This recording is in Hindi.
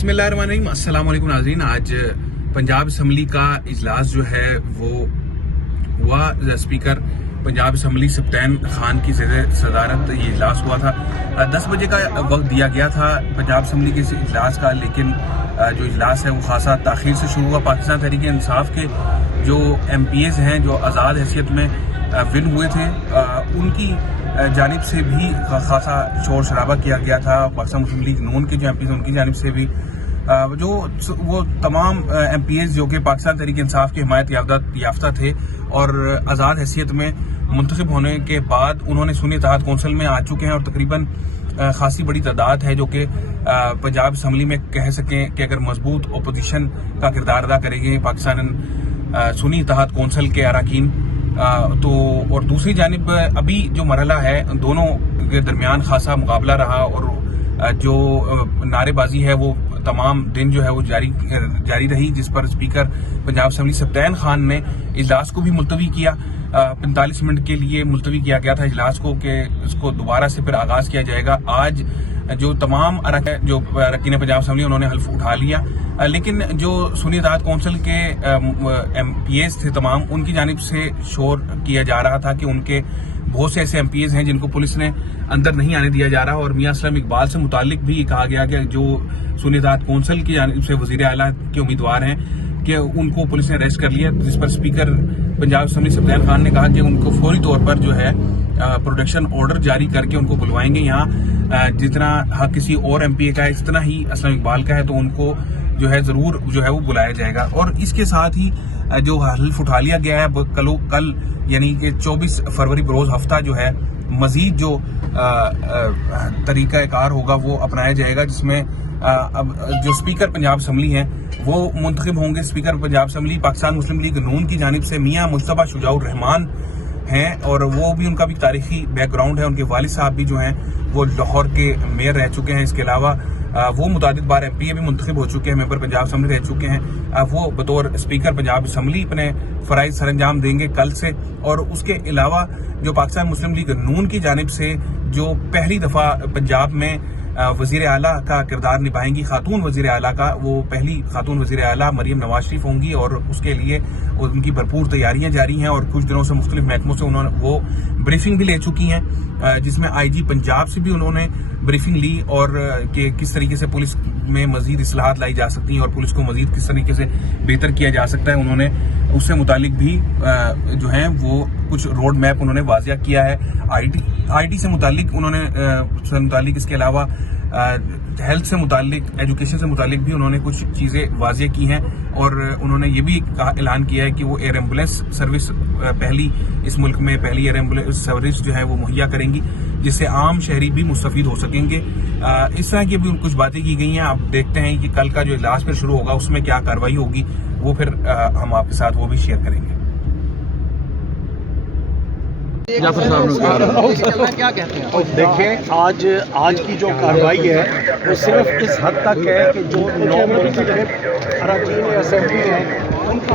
बिस्मिल्लाहिर्रहमानिर्रहीम, अस्सलाम वालेकुम नाज़रीन। आज पंजाब असम्बली का इजलास जो है वो हुआ। स्पीकर पंजाब असम्बली सप्तान खान की सदारत ये इजलास हुआ था। 10 बजे का वक्त दिया गया था पंजाब असम्बली के इजलास का, लेकिन जो इजलास है वो खासा ताख़ीर से शुरू हुआ। पाकिस्तान तहरीक इंसाफ के जो MPs हैं जो आज़ाद हैसियत में विन हुए थे, उनकी जानिब से भी खासा शोर शराबा किया गया था। पाकिस्तान मुस्लिम लीग नून के जो MPs हैं उनकी जानिब से भी जो वो तमाम MPs जो कि पाकिस्तान तहरीक इंसाफ की हिमायत याफ्ता थे और आज़ाद हैसियत में मुंतखब होने के बाद उन्होंने सुन्नी इत्तेहाद कौंसिल में आ चुके हैं और तकरीबन खासी बड़ी तादाद है जो कि पंजाब असम्बली में कह सकें कि अगर मजबूत अपोजिशन का किरदार अदा करेंगे पाकिस्तान सुन्नी इत्तेहाद कौंसिल के अरकान। तो और दूसरी जानिब अभी जो मरहला है दोनों के दरमियान खासा मुकाबला रहा और जो नारेबाजी है वो तमाम दिन जो है वो जारी रही, जिस पर स्पीकर पंजाब असम्बली सप्तान खान ने इजलास को भी मुलतवी किया। 45 मिनट के लिए मुलतवी किया गया था इजलास को कि इसको दोबारा से फिर आगाज किया जाएगा। आज जो तमाम अरकान पंजाब असम्बली उन्होंने हल्फ उठा लिया, लेकिन जो सुन्नी इत्तेहाद कौंसिल के MPs थे तमाम, उनकी जानिब से शोर किया जा रहा था कि उनके बहुत से ऐसे MPs हैं जिनको पुलिस ने अंदर नहीं आने दिया जा रहा। और मियां असलम इकबाल से मुतालिक भी कहा गया कि जो सुन्नी इत्तेहाद कौंसिल की जानिब से वजीर आला के उम्मीदवार हैं कि उनको पुलिस ने अरेस्ट कर लिया, जिस पर स्पीकर पंजाब असम्बली सप्तान खान ने कहा कि उनको फौरी तौर पर जो है प्रोटेक्शन ऑर्डर जारी करके उनको बुलवाएंगे। यहाँ जितना हक किसी और MPA का है इतना ही असलम इकबाल का है, तो उनको जो है जरूर जो है वो बुलाया जाएगा। और इसके साथ ही जो हल्फ उठा लिया गया है कल यानी कि 24 फरवरी बरोज हफ्ता जो है मजीद जो तरीक़ाकार होगा वो अपनाया जाएगा, जिसमें अब जो स्पीकर पंजाब असम्बली हैं वो मुंतखब होंगे। स्पीकर पंजाब असम्बली पाकिस्तान मुस्लिम लीग नून की जानिब से मियां मुस्तफा शुजाउर रहमान हैं और वो भी उनका भी तारीखी बैकग्राउंड है। उनके वालिद साहब भी जो हैं वो लाहौर के मेयर रह चुके हैं। इसके अलावा वो मुतादिद बार MPA भी मुंतखब हो चुके हैं, मेंबर पंजाब असम्बली रह चुके हैं। वो बतौर स्पीकर पंजाब असम्बली अपने फ़राइज़ सरअंजाम देंगे कल से। और उसके अलावा जो पाकिस्तान मुस्लिम लीग नून की जानिब से जो पहली दफ़ा पंजाब में वज़ीर आला का किरदार निभाएंगी खातून वज़ीर आला का, वो पहली खातून वज़ीर आला मरियम नवाज शरीफ होंगी और उसके लिए उनकी भरपूर तैयारियां जारी हैं। और कुछ दिनों से मुख्तलिफ महकमों से उन्होंने वो ब्रीफिंग भी ले चुकी हैं, जिसमें IG पंजाब से भी उन्होंने ब्रीफिंग ली और कि किस तरीके से पुलिस में मजीद इस्लाहात लाई जा सकती हैं और पुलिस को मजीद किस तरीके से बेहतर किया जा सकता है। उन्होंने उससे मुतालिक भी जो है वो कुछ रोड मैप उन्होंने वाजिया किया है। IT से मुतालिक उन्होंने इसके अलावा हेल्थ से मुतालिक, एजुकेशन से मुतालिक भी उन्होंने कुछ चीज़ें वाजिया की हैं। और उन्होंने ये भी ऐलान किया है कि वो एयर एम्बुलेंस सर्विस पहली इस मुल्क में पहली एयर एम्बुलेंस सर्विस जो है वो मुहैया करेंगी, जिससे आम शहरी भी मुस्तफीद हो सकेंगे। इस तरह की भी कुछ बातें की गई हैं। आप देखते हैं कि कल का जो इजलास फिर शुरू होगा उसमें क्या कार्रवाई होगी, वो फिर हम आपके साथ वो भी शेयर करेंगे। क्या कहते हैं? देखें, आज की जो कार्रवाई है वो सिर्फ इस हद तक है कि जो 9 मुंतखब अरकान असेंबली हैं उनका